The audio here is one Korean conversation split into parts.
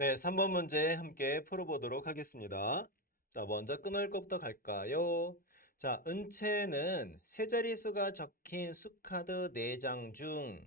네, 3번 문제 함께 풀어보도록 하겠습니다. 자, 먼저 끊을 것부터 갈까요? 자, 은채는 세 자릿수가 적힌 수카드 4장 중,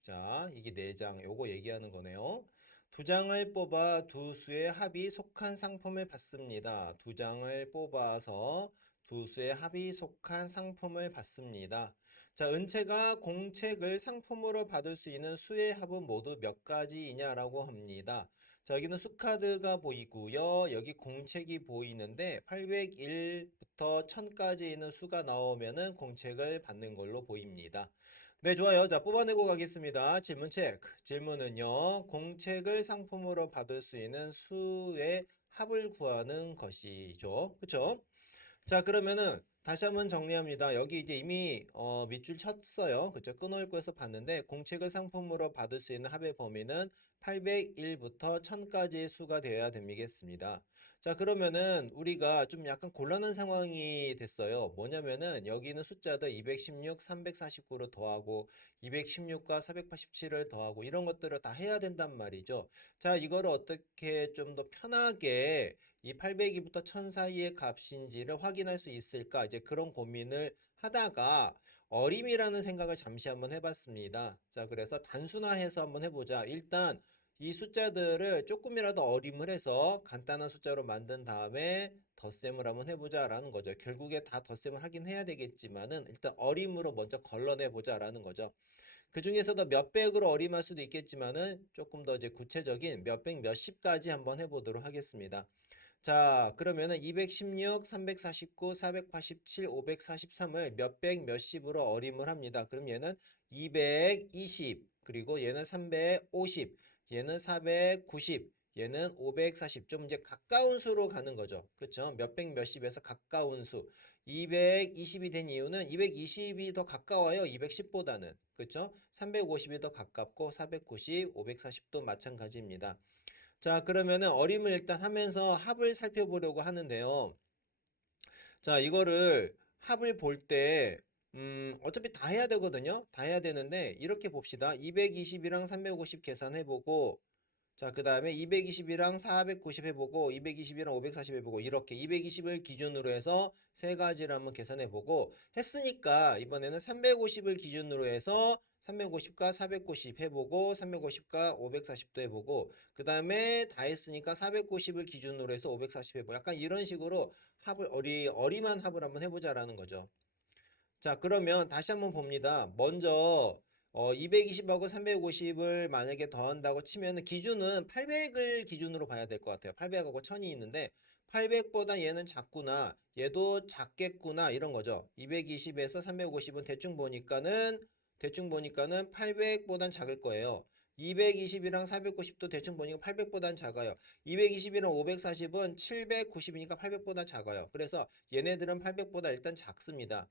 자, 이게 4장, 요거 얘기하는 거네요. 두 장을 뽑아 두 수의 합이 속한 상품을 받습니다. 두 장을 뽑아서 두 수의 합이 속한 상품을 받습니다. 자, 은채가 공책을 상품으로 받을 수 있는 수의 합은 모두 몇 가지이냐라고 합니다. 자, 여기는 수카드가 보이고요. 여기 공책이 보이는데 801부터 1000까지 있는 수가 나오면은 공책을 받는 걸로 보입니다. 네, 좋아요. 자, 뽑아내고 가겠습니다. 질문 체크. 질문은요. 공책을 상품으로 받을 수 있는 수의 합을 구하는 것이죠. 그쵸? 자, 그러면은 다시 한번 정리합니다. 여기 이제 이미 밑줄 쳤어요. 그쵸? 끊어읽고에서 봤는데 공책을 상품으로 받을 수 있는 합의 범위는 801부터 1000까지의 수가 되어야 되겠습니다. 자, 그러면은 우리가 좀 약간 곤란한 상황이 됐어요. 뭐냐면은 여기는 숫자들 216, 349를 더하고 216과 487을 더하고 이런 것들을 다 해야 된단 말이죠. 자, 이거를 어떻게 좀 더 편하게 이 802부터 1000 사이의 값인지를 확인할 수 있을까? 이제 그런 고민을 하다가 어림이라는 생각을 잠시 한번 해봤습니다. 자, 그래서 단순화해서 한번 해보자. 일단 이 숫자들을 조금이라도 어림을 해서 간단한 숫자로 만든 다음에 덧셈을 한번 해보자라는 거죠. 결국에 다 덧셈을 하긴 해야 되겠지만은 일단 어림으로 먼저 걸러내보자라는 거죠. 그 중에서도 몇백으로 어림할 수도 있겠지만은 조금 더 이제 구체적인 몇백 몇십까지 한번 해보도록 하겠습니다. 자, 그러면은 216, 349, 487, 543을 몇백 몇십으로 어림을 합니다. 그럼 얘는 220, 그리고 얘는 350, 얘는 490, 얘는 540. 좀 이제 가까운 수로 가는 거죠. 그렇죠? 몇백 몇십에서 가까운 수. 220이 된 이유는 220이 더 가까워요. 210보다는. 그렇죠? 350이 더 가깝고 490, 540도 마찬가지입니다. 자, 그러면은 어림을 일단 하면서 합을 살펴보려고 하는데요. 자, 이거를 합을 볼 때, 어차피 다 해야 되거든요. 다 해야 되는데, 이렇게 봅시다. 220이랑 350 계산해보고, 자, 그 다음에 220이랑 490 해보고 220이랑 540 해보고 이렇게 220을 기준으로 해서 세 가지를 한번 계산해보고 했으니까 이번에는 350을 기준으로 해서 350과 490 해보고 350과 540도 해보고 그 다음에 다 했으니까 490을 기준으로 해서 540 해보고 약간 이런 식으로 합을 어리만 합을 한번 해보자라는 거죠. 자, 그러면 다시 한번 봅니다. 먼저 220하고 350을 만약에 더한다고 치면 기준은 800을 기준으로 봐야 될 것 같아요. 800하고 1000이 있는데 800보다 얘는 작구나. 얘도 작겠구나. 이런 거죠. 220에서 350은 대충 보니까는 800보단 작을 거예요. 220이랑 490도 대충 보니까 800보단 작아요. 220이랑 540은 790이니까 800보다 작아요. 그래서 얘네들은 800보다 일단 작습니다.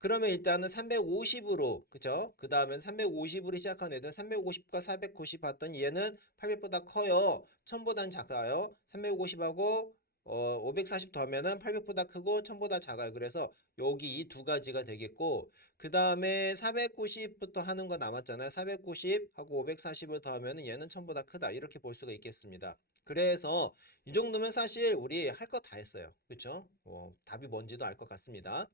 그러면 일단은 350으로, 그쵸? 그 다음엔 350으로 시작한 애들 350과 490 봤더니 얘는 800보다 커요. 1000보단 작아요. 350하고 540 더하면은 800보다 크고 1000보다 작아요. 그래서 여기 이 두 가지가 되겠고 그 다음에 490부터 하는 거 남았잖아요. 490하고 540을 더하면은 얘는 1000보다 크다. 이렇게 볼 수가 있겠습니다. 그래서 이 정도면 사실 우리 할 거 다 했어요. 그쵸? 답이 뭔지도 알 것 같습니다.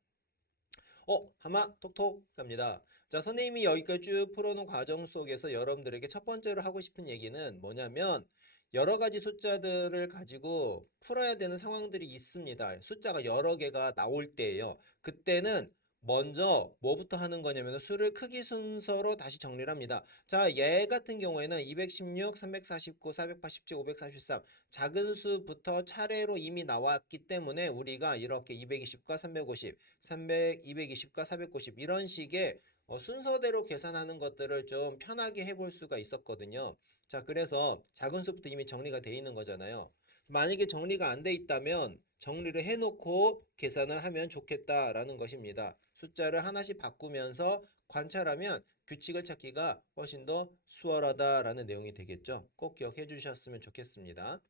하마 톡톡 갑니다. 자, 선생님이 여기까지 쭉 풀어놓은 과정 속에서 여러분들에게 첫 번째로 하고 싶은 얘기는 뭐냐면 여러 가지 숫자들을 가지고 풀어야 되는 상황들이 있습니다. 숫자가 여러 개가 나올 때예요. 그때는 먼저 뭐부터 하는 거냐면 수를 크기 순서로 다시 정리를 합니다. 자, 얘 같은 경우에는 216, 349, 487, 543 작은 수부터 차례로 이미 나왔기 때문에 우리가 이렇게 220과 350, 220과 490 이런 식의 순서대로 계산하는 것들을 좀 편하게 해볼 수가 있었거든요. 자, 그래서 작은 수부터 이미 정리가 돼 있는 거잖아요. 만약에 정리가 안 돼 있다면 정리를 해놓고 계산을 하면 좋겠다라는 것입니다. 숫자를 하나씩 바꾸면서 관찰하면 규칙을 찾기가 훨씬 더 수월하다라는 내용이 되겠죠. 꼭 기억해 주셨으면 좋겠습니다.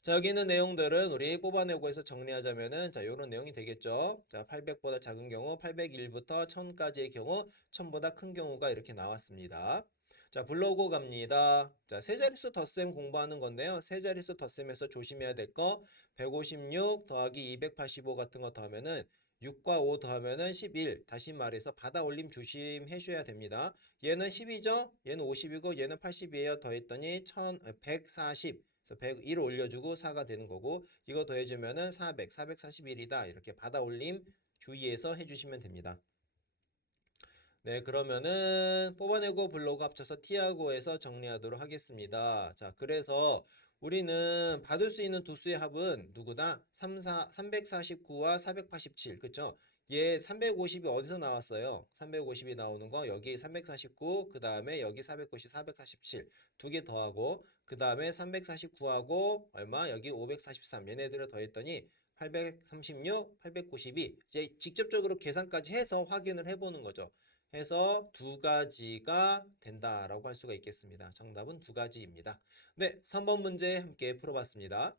자, 여기 있는 내용들은 우리 뽑아내고 해서 정리하자면은, 자, 요런 내용이 되겠죠. 자, 800보다 작은 경우, 801부터 1000까지의 경우, 1000보다 큰 경우가 이렇게 나왔습니다. 자, 불러오고 갑니다. 자, 세 자릿수 덧셈 공부하는 건데요. 세 자릿수 덧셈에서 조심해야 될 거 156 더하기 285 같은 거 더하면은 6과 5 더하면은 11. 다시 말해서 받아 올림 조심해 주셔야 됩니다. 얘는 10이죠? 얘는 50이고 얘는 80이에요. 더했더니 140. 그래서 101 올려주고 4가 되는 거고 이거 더해주면은 400, 441이다. 이렇게 받아 올림 주의해서 해주시면 됩니다. 네, 그러면은 뽑아내고 불러오고 합쳐서 T하고 해서 정리하도록 하겠습니다. 자, 그래서 우리는 받을 수 있는 두 수의 합은 누구다? 349와 487. 그쵸? 얘 350이 어디서 나왔어요? 350이 나오는 거 여기 349, 그 다음에 여기 490, 447 두 개 더하고 그 다음에 349하고 얼마? 여기 543 얘네들을 더했더니 836, 892 이제 직접적으로 계산까지 해서 확인을 해보는 거죠. 해서 두 가지가 된다라고 할 수가 있겠습니다. 정답은 두 가지입니다. 네, 3번 문제 함께 풀어봤습니다.